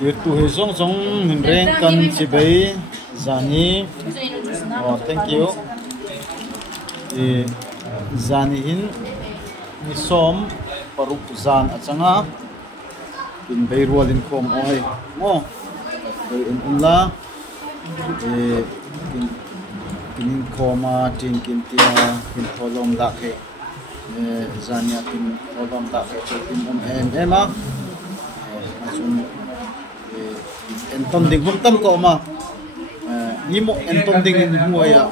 itu hezong zong minreng kan cibai zani. Oh, thank you. Zani in ni som paruk zan achanga in beirwalin kom oi mo bei unla in koma tin kin tia in tholom da ke zania tin tholom da ke tin ema asun enton ding hum tam ko ma nimo enton ding muaya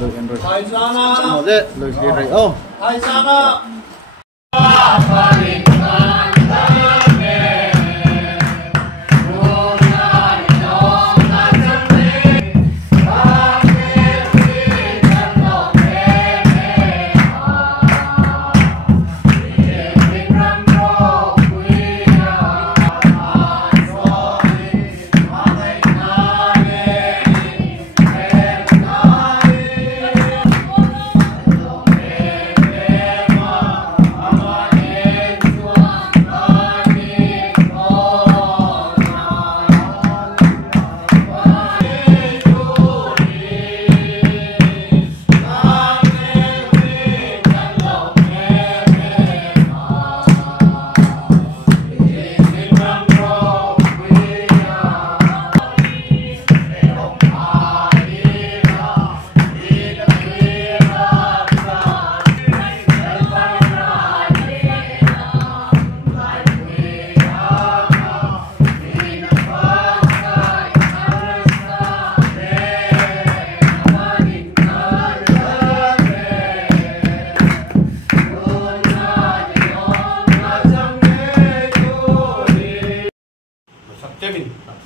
lo enro mo de lo dire oh hai sana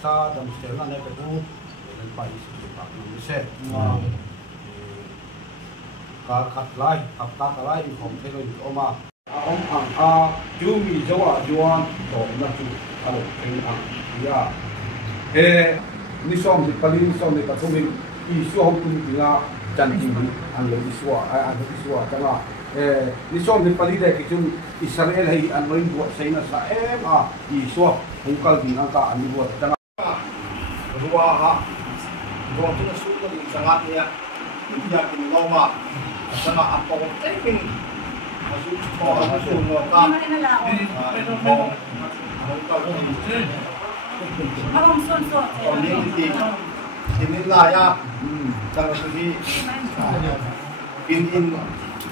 dan sekarang ada betul dan país tak bisa kat lai tak lai kom telo oma ang jumi jawa juan to na tu kalau ang ya ni som di palin som di katumi isu hukum dia janji ang iswa kama ni som di palin dek itu Israel hai an main buat saya sa isu hungkal binang ka ani buat dua tu sudah di sangatnya dia kini lama sama apa penting masuk kan ini lah ya jangan pergi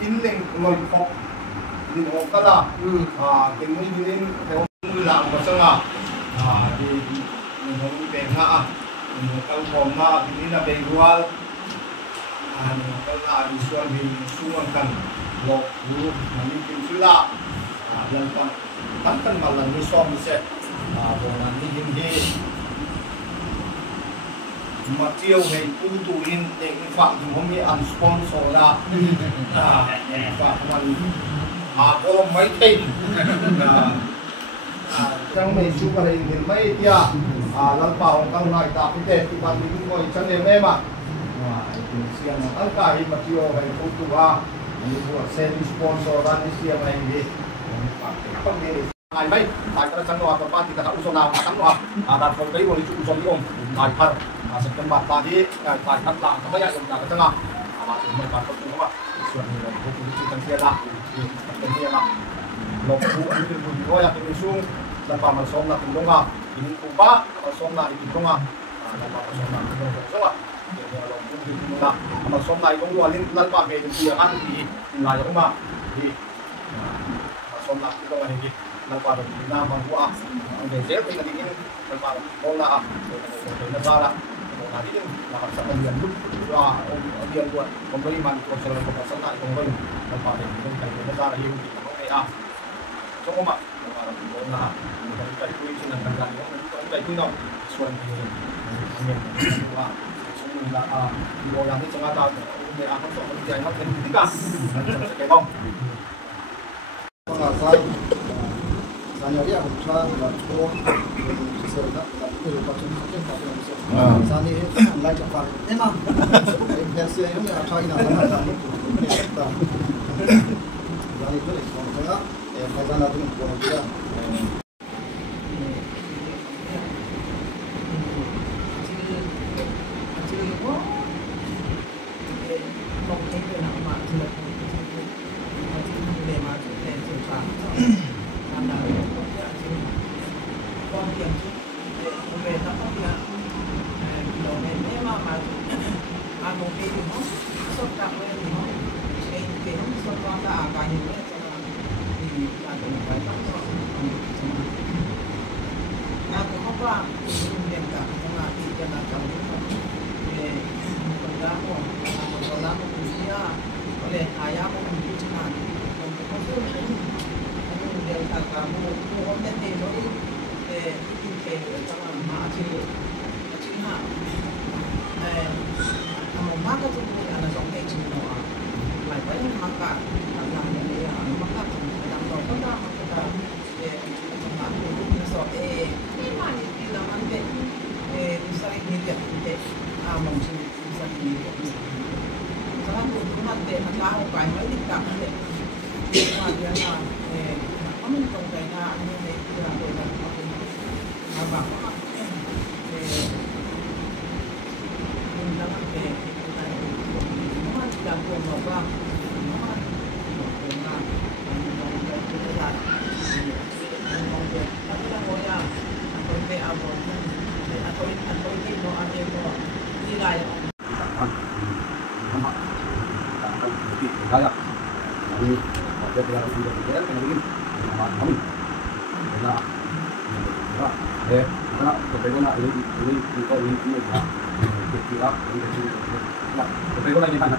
in leng loy kok in okada kemudian ulang bersama di benga kalau koma ini na berual kalau visual visual kan lok dulu nanti pinsulah dan tantan malam visual bisa nanti ini material yang utuhin yang fak kami unsponsor lah fak man ako may tayo chẳng mấy chú cái này mấy tia lần bảo tăng lại tạo cái đẹp thì bạn mình ngồi chẳng đều em siang tăng cả hình mặt chiều hay phụ tụ như buat send sponsor dan siang này đi không đi ai mấy tại cái chẳng lo apa kita tak usah nak tak lo dan phong cái boleh usah di om tại par setempat tadi tại kat lah apa ya yang tak tengah masih mereka tu apa sudah buku cerita dia lah lok itu dua yang diusung tanpa masom na tulunga ini kuba masom na itulunga tanpa masom na tulunga masom na itong walin lalpa ke dia kan di nilai kuma di masom na itong hindi lalpa di nama buah ang desel tinggal ini lalpa bola na bala tadi yang nak sahaja dia dia buat pemberian konser masom na itong walin lalpa di negara yang semua nah dari kulit dan negara dari kulit suara semua orang ini sangat tahu dia akan soal dia yang akan ditinggal sebagai bom saya dia usaha untuk sesuatu itu patut kita sana ini like apa emang versi ini apa ini ada jadi itu saya sana tu boleh dia kamu konten itu itu sama macam cina kamu maka tu anak somai cina mai banyak maka dalam dia maka dalam kau dah maka so mana ni dalam ande misalnya ni dia mungkin misalnya ni sangat berhormat deh macam apa yang mereka tak ada dia nak kami tong kaya ni dia ada apa dalam dalam program Kaya, ini dia berada di dalam kami, kami, karena berbeda ini kita ini ya, kita berbeda ini kan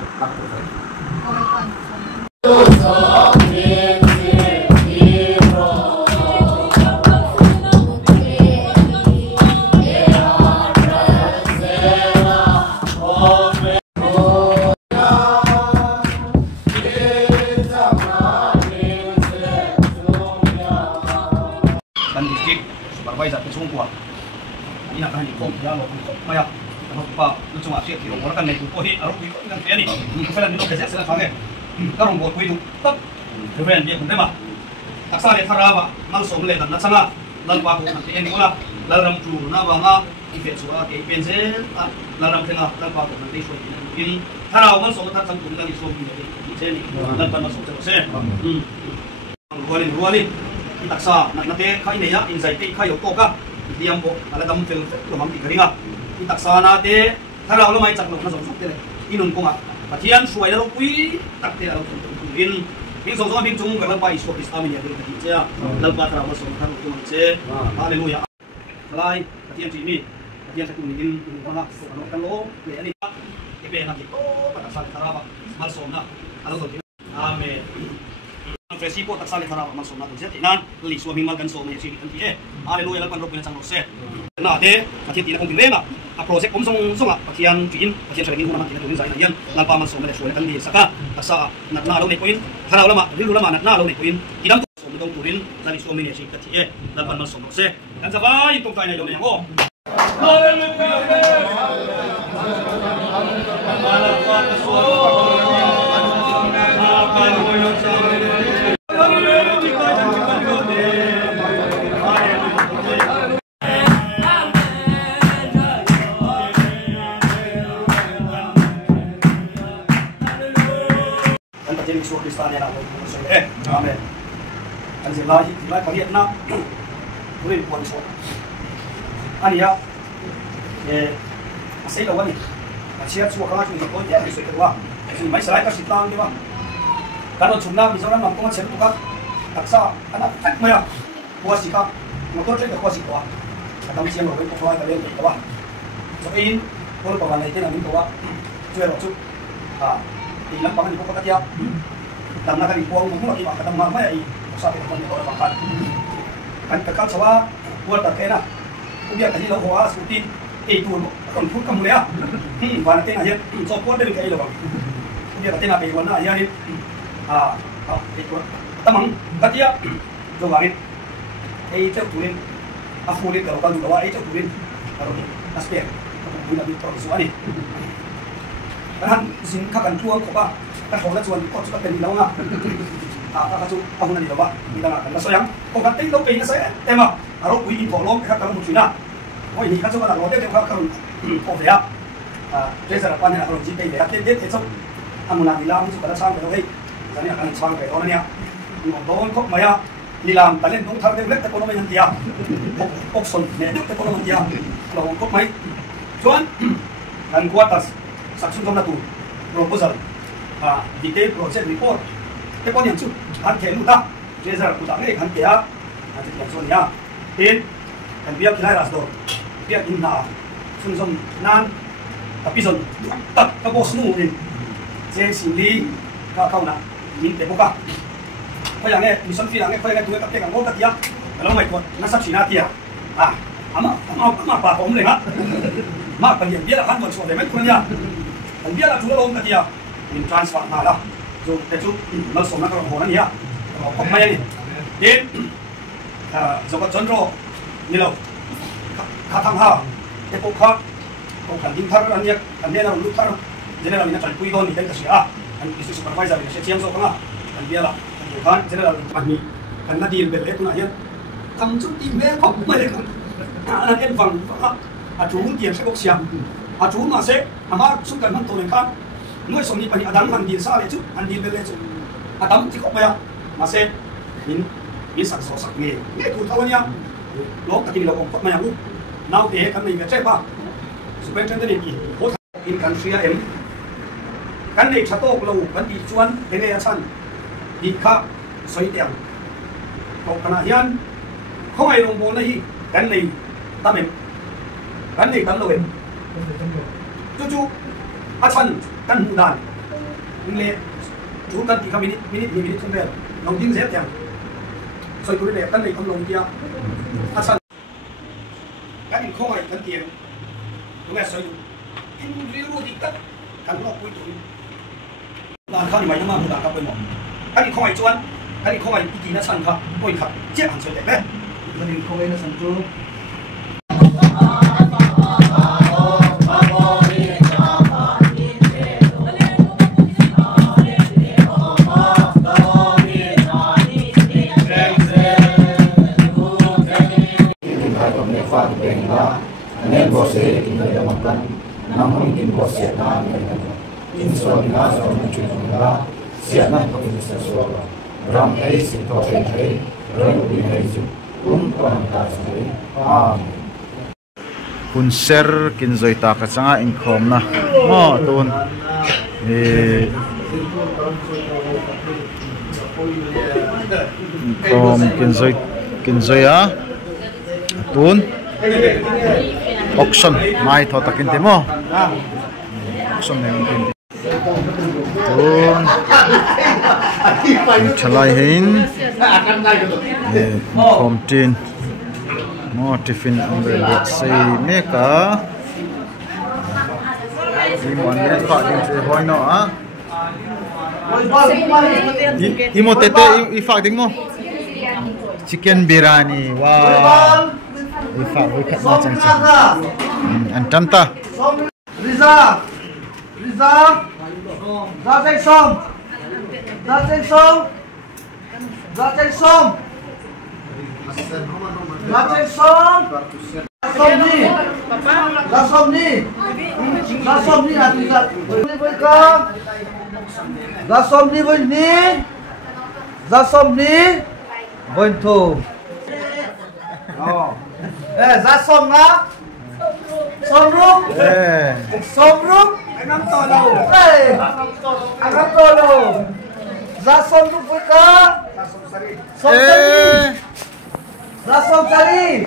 dan distrik supervisor kesungguhan ini nak hani kom ya lo maya apa lu cuma siap kira orang kan itu pohi aru itu kan dia ni kalau itu kerja sedang sangat karung buat itu tak keren dia pun tema taksa le tharawa mal som le dan nasanga lal pa ko nanti ini ola lal ram tu na banga ifet suwa ke pensel lal ram tengah lal pa ko nanti so in tharawa mal som thar sang tu dan iso ni ni lal pa mal som terus rualin taksa nate kai ne ya anxiety kai yo to ka diam bo ala dam fel lo mam dikringa taksa nate thara lo mai chak lo na som te inun ko nga pathian suai lo pui tak te alo in so bing chung ka ba iso islami ya de ti cha lal ba thara mo som thar tu che haleluya lai pathian ti ni pathian sa kunin ba so ano kan lo le ani ke be na ti to taksa thara ba mal som na alo to amen Presipo tak salih harap masuk nato siya tinan li suami malkan so may sini kanti haleluya lapan rok pinang rose na de pakian tina kong pilena a project kom song songa pakian tuin pakian sa laging una tina tuin sa yan lampa man so may suwala kan di saka taksa natnalo ni kuin haraw lama rilu lama natnalo ni kuin idam so mudong turin lali suami ni sini kanti lapan man so rose kan sabay itong tayo na yon ko jadi suatu Kristen yang aku amen. Kan selagi pagi na, boleh buat suatu. Ani ya, saya lawan ni. Siap suatu kalau cuma kau dia bisa kedua. Jadi mai selai kasih tang dia. Kalau cuma misalnya mampu macam tu kan, taksa anak tak maya, buat sikap, motor saya buat sikap. Kata mesti yang orang itu keluar kalian itu kan. Soalnya kalau kawan itu nanti kawan jual rocuk, ilang pangan ibu kata dia, dan nak ibu mungkin lagi makan tamang maya i, sahaja orang itu orang makan. Kan kekal sawa buat tak kena, kemudian kasih lo hawa seperti itu kon pun kamu ya, mana tena aja, so buat dari kayu lo bang. Kemudian tena kayu mana aja ni, itu tamang kata dia, jawabin, itu turin, aku lihat kalau kamu bawa itu turin, kalau aspek, aku nak bicara soal ni. Kan sin kakan tuang ko ba kan hola chuan ko chu ka pen lo nga ka chu ahuna ni lo ba ni da na so yang ko ka te lo pe na sa tema aro ui ko lo ka ka mu china ko ni ka chu ka lo de ka ka ko de ya je sa pa ni na ko ji pe de ya te te so amuna ni la mu chu ka sang pe lo hei sa ni akan sang pe lo na ya ni ko don ko ma ya ni lam talen dong thar de le te ko no me han dia option ne de te ko no dia lo ko mai chuan dan kuatas Saksung kau nak tu proposal, detail project report. Tekon yang tu, kan kelu tak, jezer aku tak ni kan dia, nanti yang soalnya, kan biar kita rasdo, biar inna, sum nan, tapi son tak kau bos nu ni, jadi sini kau nak, ini temuka, พยังเนี่ยมีสัมผัสยังเนี่ยพยังตัวกับเด็กกับโง่กับเดียแล้วไม่กดนักสักชีนาเทียอาปากผมเลยฮะมาเป็นอย่างเบี้ยละขั้นบนส่วนแต่ไม่ควรเนี่ยเบี้ยละทุกลงกับเดียมีทรานส์ฟอร์มาแล้วจูแต่จูเราสมนักการโหนั่นเนี่ยผมไม่เนี่ยเด่นสกัดจนโรนี่เราข้าทำห้าไอ้พวกข้าพวกขันดิ้งท่าอันนี้เราลุกท่าเจเนอเรลนี่จะคุยโดนนี่ได้ก็เสียอันนี้สุดสุดไฟจะเสียเชียงโซ่ข้างหน้าอันเบี้ยละอันนี้kan general kami kan na deal bel etuna yan kam chu ti me khop mai kan an en wang a chu tiam se kok siam a chu ma se ama chu kan man to len kan noi som ni pani adam han din sa le chu an deal bel chu adam ti khop mai ma se min sak so sak me tu thawan ya lo ka ti lo khop mai lu now te kan nei me che ba superintendent ni ho in country em kan nei chatok lo kan ti chuan hele chan đi khá xoay tiền còn cái này không ai đồng bộ này cái này ta mình cái này tấn lôi chú chân căn hùng đàn lệ chú căn thì không minute không về lòng tin dễ tiền xoay cái này cái này không lòng kia chân cái này không ai tấn tiền đúng là xoay in riu đi tất căn nó cuối tuổi là khá thì mày nó mà hùng đàn các bên một cái không ai chuan cái không ai đi nó sẵn khắp quay khắp chết hàng chơi đẹp đấy gia đình không ai nó sẵn chú nên bố sẽ kinh tế làm ăn nằm trong kinh bố sẽ làm in số nhà số mình chuyển ra sẽ nằm trong kinh tế số ram ấy sẽ có thể thấy rồi bị hay chịu còn cả sẽ kun ser kin zoi ta ka changa in khom na mo tun khom kin zoi a tun auction mai tho takin te mo auction ne un tin tun chalai hein khom tin mo tiffin umbrella sei meka imon ne fa din se hoi no a imo tete I fa ding mo chicken biryani wow I fa we khat na chang chang an tam ta Riza ra chạy xong ra chạy xong ra chạy xong ra chạy xong xong đi ra xong đi ra xong đi là gì vậy với con ra xong đi với ní ra xong đi với thủ ra xong á xong lúc xong lúc anh nắm to đâu anh nắm to đâu ra xong lúc với con xong đi ra xong đi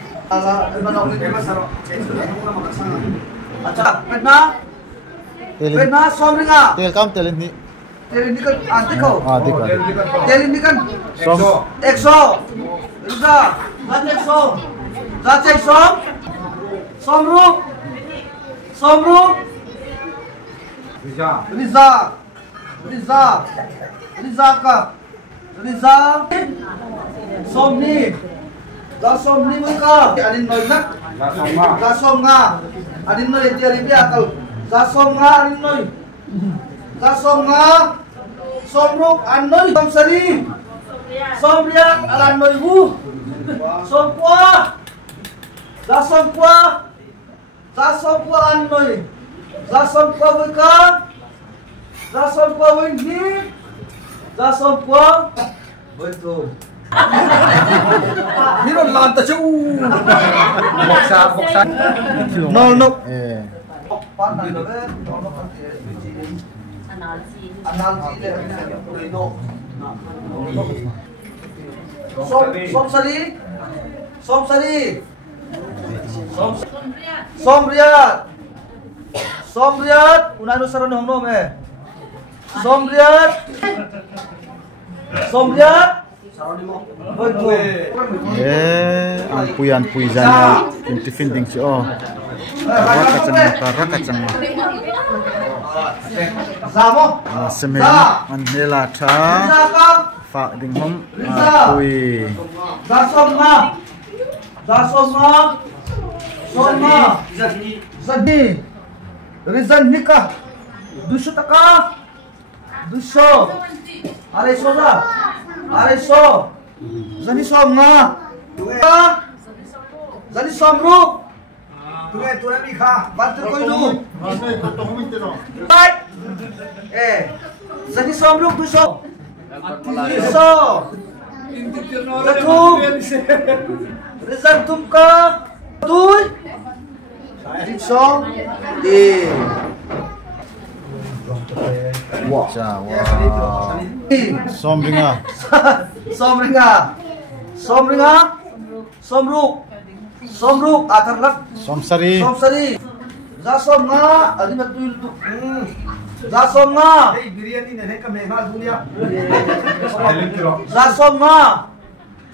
Việt Nam xong đi à tel kam tel ni ini kan antik kau dikau tel ini kan exo Riza ra chạy xong xong lúc Riza ka Riza xong đi ra xong đi với con adin nói nắc ra xong nga adin nói dia ribi akal ra xong nga adin nói ra xong nga xong lúc ăn nói xong sari xong riak alan nói vu xong qua ra xong qua ăn nói ra xong qua với con ra xong qua với nhí ra xong qua với tôi ni ron lan ta chu boksa no pan này rồi nó còn analgi để nó som sari som riyad unai nu saran hong nom som riyad ang puy jana inti finding si oh. Rakacang. Zamo. Semen Mandela tha fa ding hom puy. Zasoma. Zani. Rizan nikah. 200 taka. 200. Areso. Zani somna. Zani somruk. Turai mikha. Bantu koidu. Baik. Zani somruk 200. 200. Zatum. Rizan tumka. Tui. 300. Di. Wow. Somringa. Somruk Atarlak. Somsari. Zasomnga. Adi matul tu. Zasomnga.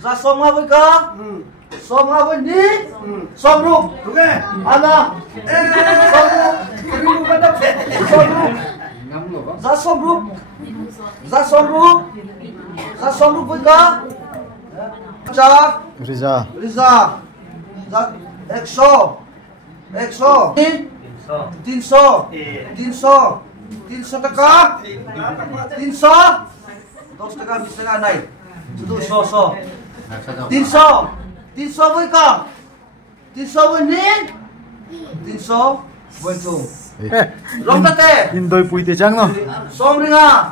Zasomnga bika. Somnga bini. Somruk. Ana. Somruk. Zasomruk bika. Cak. Riza. 100. 300 taka. 300. 2 taka bisa naik. 200. 300 với con. 300 với nín. 300 với chung. Long ta tê. Indoi puy te chang no. Som ringa.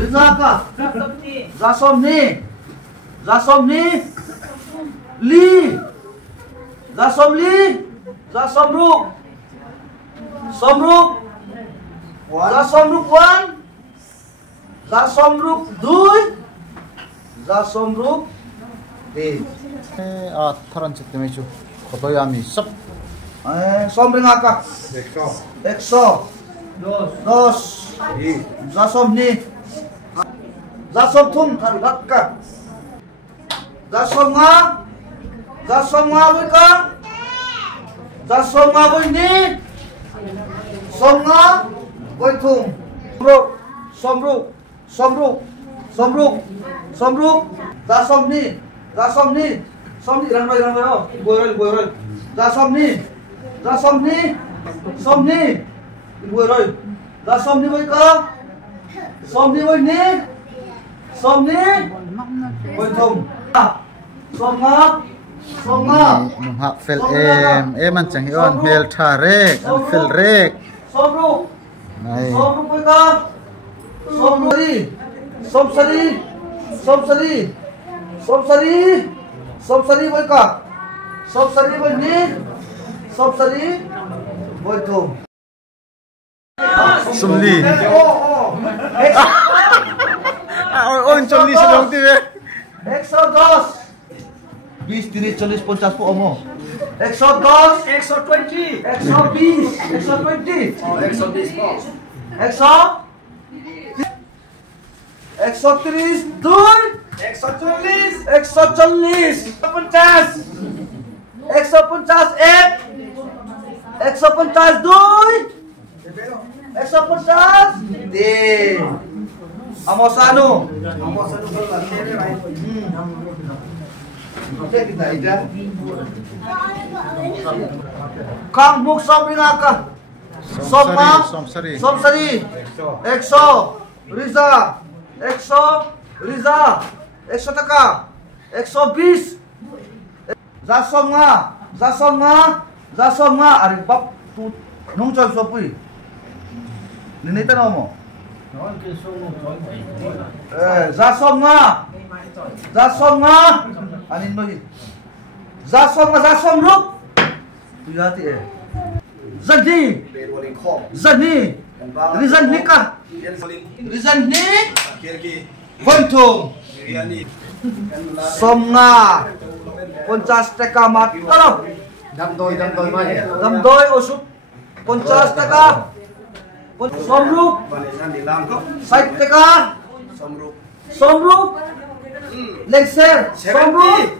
Ringa ka. Ra som ni. Li. Ra som ruk. Ra som ruk 1. Ra som ruk 2. Ra som ruk 3. Tharan chit me chu khotoyami sab Som ringa ka. 100. 2. Ra som ni. Ra som thum thar dak ka. Ra som nga với con. Ra som nga với ni. Som nga với thum. Som ruk. Ra som ni. Rang rồi. Bồi rồi. Ra som ni. Bồi rồi. Ra som ni với con. Som ni với ni. Với thum. Som nga. mong ha fel em an chang hion mel tha rek an fel rek Som ruk ai với con. Som sari với con. Som sari với ni. Som sari với thum. sumli on choli silong ti be 110. 20, 30, 40, 50 po mo. 110. 120. 120. 120. 130. 140. 150. Di. Amosano. Oke kita ida. Kang muk som ringa ka. somsari Exo. Riza. 100 taka. 120. Zasom nga. Ari bab tu nung choi sopui. Ninita no mo. Zasom nga. Anin no hi. Zasom ruk. Tuyati Zani. Rizan ni. Vontum. Som nga. 50 taka mat. Taro. Damdoi usuk. 50 taka. Somruk. 60 taka. Somruk. Lengser, Somru,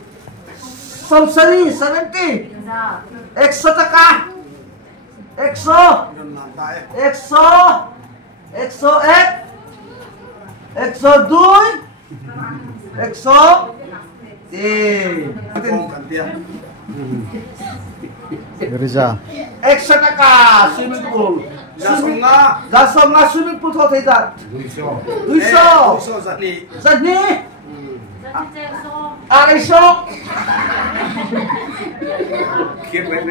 Somsari, 70. Exo taka. Exo. Exo ek. Exo duy. Exo. Riza. Exo taka, swimming pool. Zasonga swimming pool thot theidat. 200. Zani. Ariso.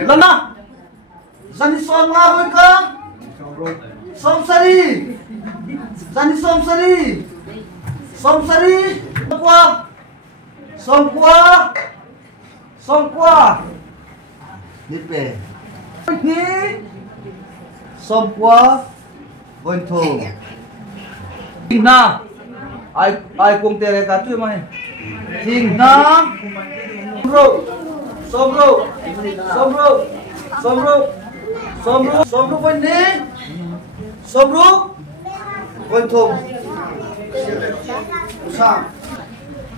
Lana. Zani songa boy ka. Somsari. Zani somsari. Somsari. Somkwa. Nipe. Ni. Somkwa. Bonto. Tingna. Ai kung tere ka tu mai. Tingna. Somru bende. Somru. Bonto. Usang.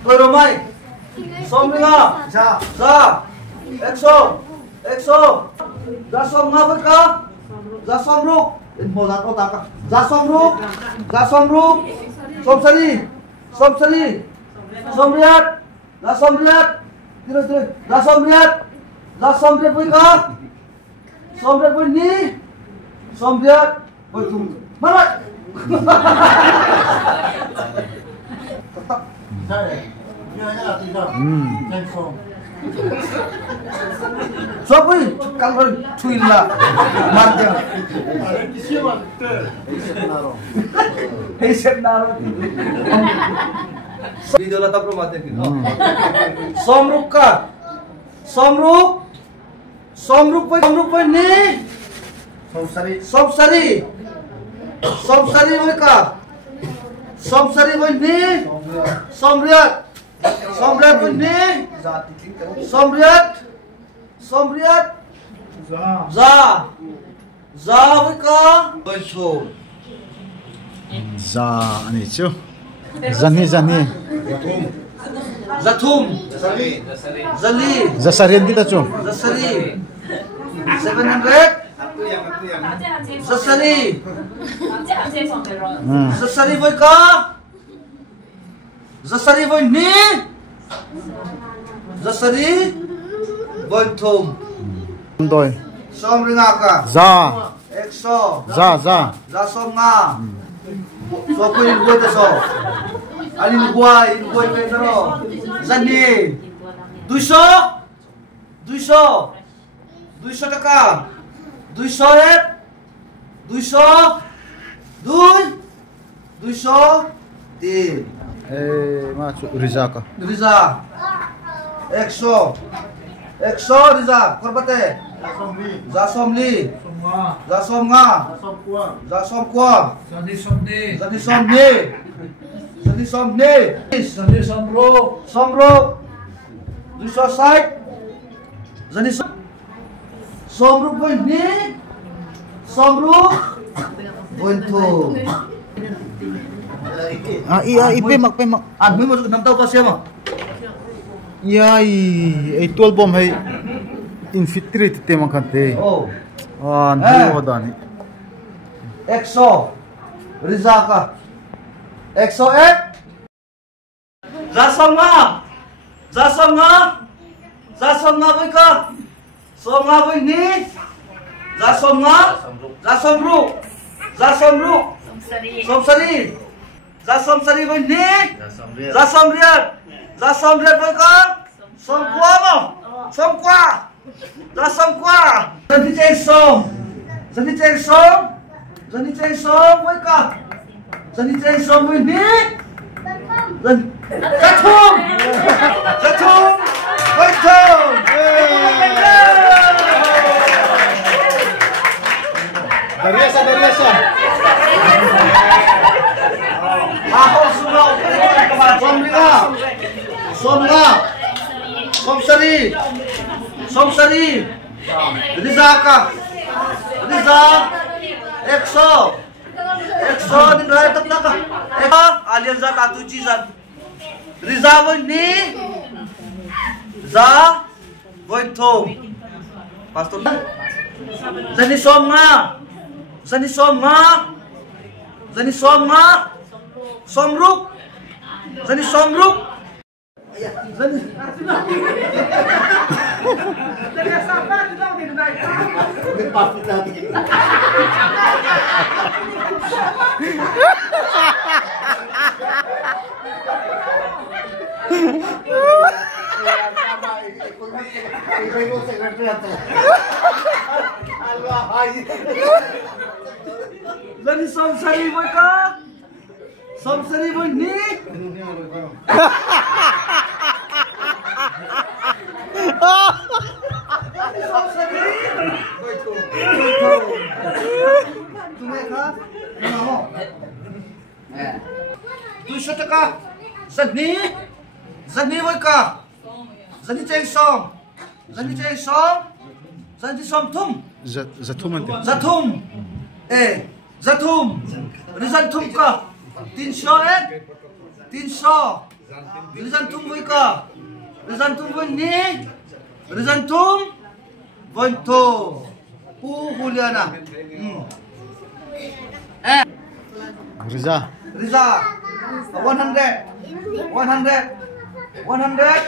Koromai. Somringa. Za. Exo. Zasom ngapa ka? Zasomruk. Info zato taka. Zasomruk. Somsari. Somriat. Terus. Zasomriat boy ka? Somriat boy ni. Somriat boy tum. Mana? Tetap. Sopoy kalau tuila marja. Hesep naro. Video la tapro mate kino. Somruk boy ni. Somsari boy ka. Somsari boy ni. Somriat boy ni. Somriat. Za boy ka. Bonso. Za ani chu. Zani. Zatum. Zali. Zasarin kita chu. Zasari. 700. Zasari boy ka. Zasari boy ni. Zasari boy thum. Doi. Somringa ka. Za. Exo. Za. Zasonga. Sopo yung buhay so. Alin buhay Pedro. Zani. 200 taka. 200 ek. 200. 200. Tin. Macu Riza ka. Riza. Exo Riza. Korbate. Zasomli. Zasomga. Zasomkwa. Zani Somro. 200 side. Zani Somro boy ni. Somro. Bonto. Ipe mak. Admi masuk 6 tahun pas ya mak. Yai, 12 bom hai infiltrate te makante. Oh. Ndio dani. Exo. Rizaka. Exo ek. Zasonga boy ka. Songa boy ni. Zasomru. Somsari. Zasomsari boy ni. Zasomriat boy ka. Somkwa. Zasomkwa. Zani ceng som boy ka. Zani ceng som boy ni. Zatum. Boy tum. Dariasa. Ako sumaw. Somringa. Somsari. Rizaka. Exo din rai tak ka. Alian za ka tu chizan. Riza với ni Za với thôm Pastor Zani som nga Zani som nga Zani som nga Som ruk Zani som ruk Zani Zani som sari với ka Som sari với ni Som sari Tumhe ka Namo Tu shotaka Zani Zani với ka Zani cheng som Zani cheng som Zani som thum Zathum ante. Zathum Zathum Rizan thum ka 300 ek 300 Rizan thum với ka Rizan thum với ni Rizan thum với thô Pu Juliana Riza. Riza 100 100 100 100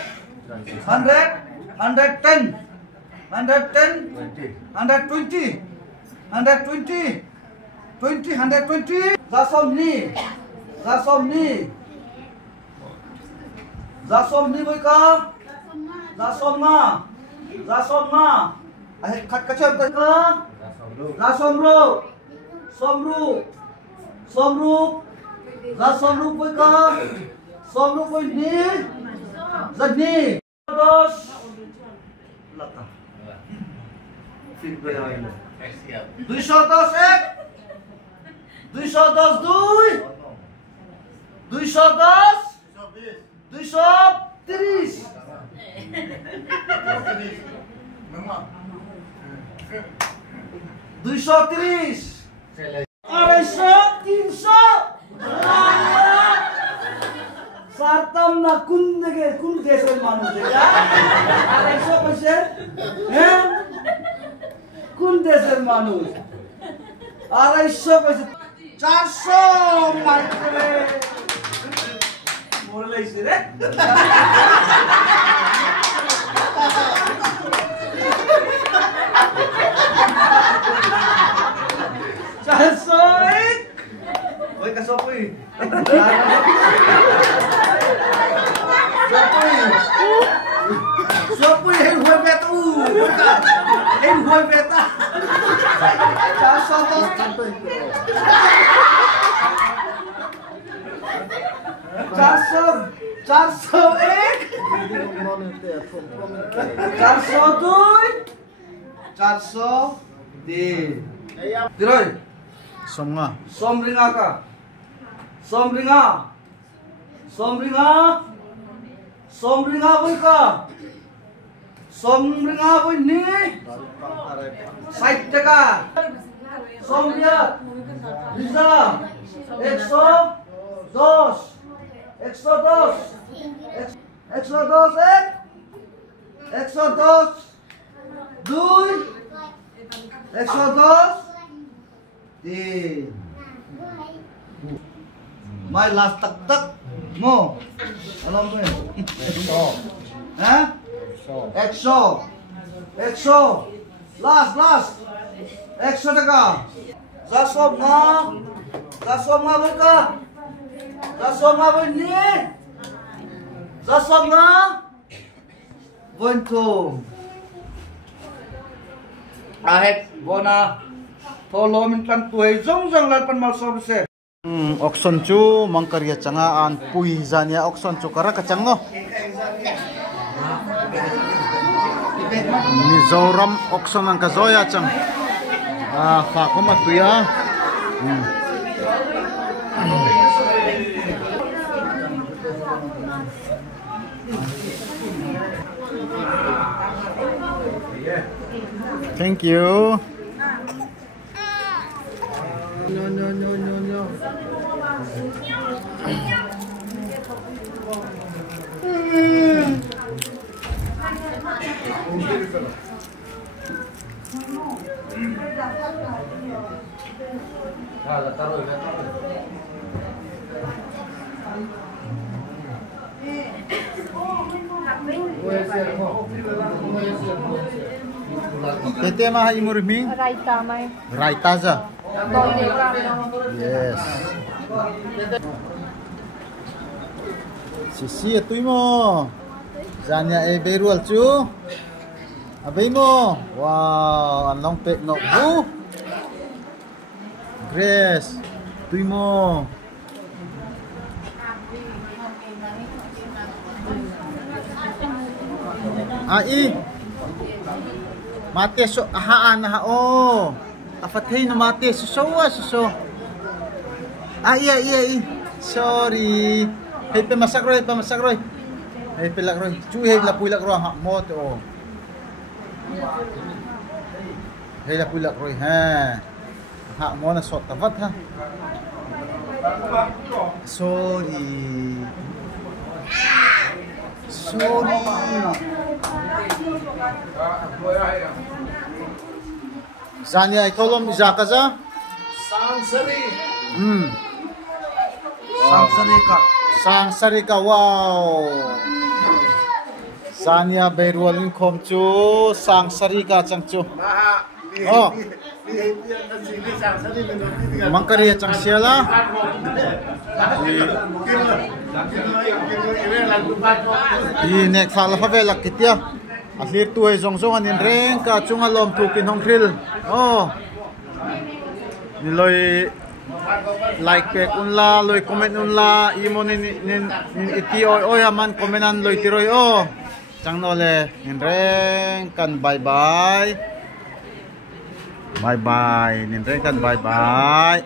110 110 120 120 20 120 Za som ni với ka Za som nga ai khát ka cham ka Za som ru Za som ru với ka Som ru với ni Zani dos laka fit bayai 210 ek 210 duy 210 230 230 Sartam na kun desel manus ya. Areso paise? Kun desel manus. Areso paise 400 matre. Morle isire. Oi kasopui. Sopui hen hoi beta hen hoi beta. Charso ek. Charso dui. Charso di. Tiroi. Somnga. Somringa ka. Somringa với ka. Somringa với ni. Sait taka. Somria. Riza. 102. 102 ek. 102. Dui. 102. Di. My last tak mo. Alam mo yun? Ha? Exo. Last. Exo na ka. Zasom nga ba ka? Zasom nga ba ni? Zasom nga? Bonto. Ahek, bona. Tolo min kan tuai jong lan pan mal sob se. Okson chu mangkarya changa an pui zania okson chu kara kachang no. Mizoram okson ang kazoya chang. Fa ko matuya. Thank you. No. Tete mah imurming Raita mai. raita za. Dole ka no. Yes. Sisi tu mo. Zanya e berual chu. Abay mo. Wow, anong pek no bu. Grace. Tu mo. Ai. Mate so ahaan na o. Afatay na mate so. Ai. Sorry. Hey pemasak roy. Hey pelak roy. Cuy hey lapulak roy ha mo to. Hey lapulak roy ha. Ha mo na sot tavat ha. Sorry. Zanya ikolom izakaza? Sangsari. Sangsari ka. Wow. Zanya berualin komchu sangsari ka changchu. Oh. Mangkari chang siala. Di nek fala fa velak kitia. Aslir tu ai zong anin reng ka chunga lom tu kin hong thrill. Oh. Ni loi like pe unla loi comment unla imo ni iti oi aman komenan loi tiroi oh. Chang no le nin reng kan bye bye. Bye bye. Nin reng kan bye bye.